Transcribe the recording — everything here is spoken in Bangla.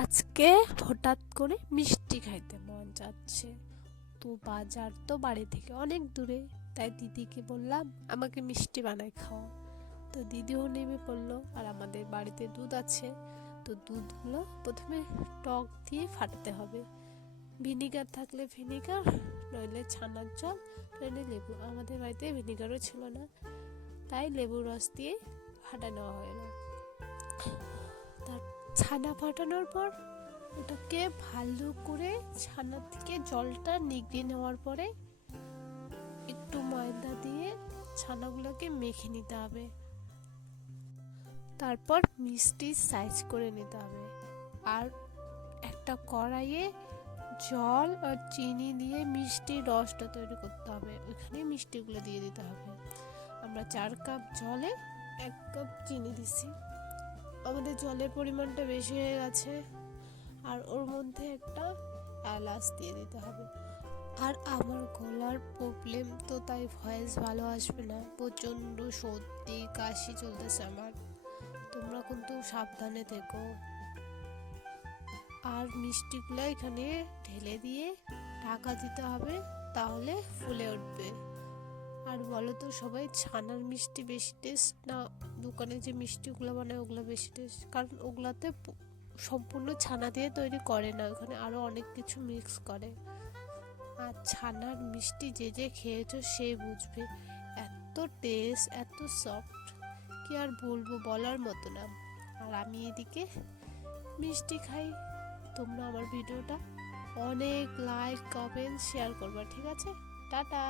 আজকে হঠাৎ করে মিষ্টি খাইতে মন চাচ্ছে। তো বাজার তো বাড়ি থেকে অনেক দূরে, তাই দিদিকে বললাম আমাকে মিষ্টি বানায় খাওয়া। তো দিদিও নেমে পড়লো, আর আমাদের বাড়িতে দুধ আছে। তো দুধগুলো প্রথমে টক দিয়ে ফাটাতে হবে। ভিনিগার থাকলে ভিনিগার, নইলে ছানার জল, নইলে লেবু। আমাদের বাড়িতে ভিনিগারও ছিল না, তাই লেবুর রস দিয়ে ফাটানো হলো। তার ছানা ফাটানোর পর ওটাকে ভালো করে ছানা থেকে জলটা নিগড়িয়ে নেওয়ার পরে একটু ময়দা দিয়ে ছানাগুলোকে মেখে নিতে হবে। তারপর মিষ্টি সাইজ করে নিতে হবে। আর একটা কড়াইয়ে জল আর চিনি দিয়ে মিষ্টির রসটা তৈরি করতে হবে, ওইখানে মিষ্টিগুলো দিয়ে দিতে হবে। আমরা 4 কাপ জলে 1 কাপ চিনি দিছি। আমাদের জলের পরিমাণটা বেশি হয়ে গেছে, আর ওর মধ্যে একটা এলাচ দিয়ে দিতে হবে। আর আমার গলার প্রবলেম, তো তাই ভয়েস ভালো আসবে না, প্রচণ্ড সর্দি কাশি চলতেছে আমার। তোমরা কিন্তু সাবধানে থেকো। আর মিষ্টিগুলো এখানে ঢেলে দিয়ে ঢাকা দিতে হবে, তাহলে ফুলে উঠবে। আর বলো তো সবাই, ছানার মিষ্টি বেশি টেস্ট না দোকানে যে মিষ্টিগুলো বানায় ওগুলো বেশি টেস্ট? কারণ ওগুলাতে সম্পূর্ণ ছানা দিয়ে তৈরি করে না, ওখানে আরও অনেক কিছু মিক্স করে। আর ছানার মিষ্টি যে যে খেয়েছো সে বুঝবে, এত টেস্ট, এত সফট, কি আর বলবো, বলার মতো না। আর আমি এদিকে মিষ্টি খাই। তোমরা আমার ভিডিওটা অনেক লাইক কমেন্ট শেয়ার করবা, ঠিক আছে? টাটা।